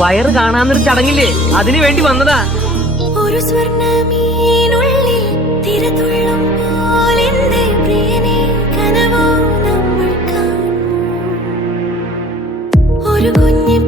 വയറ് കാണാന്നൊരു ചടങ്ങില്ലേ, അതിനു വേണ്ടി വന്നതാ. ഒരു സ്വർണ്ണമീനുള്ളിൽ തിരതുള്ളും പോലെന്റെ പ്രിയനെ കനവോ നമ്മൾ കാണും. ഒരു കുഞ്ഞി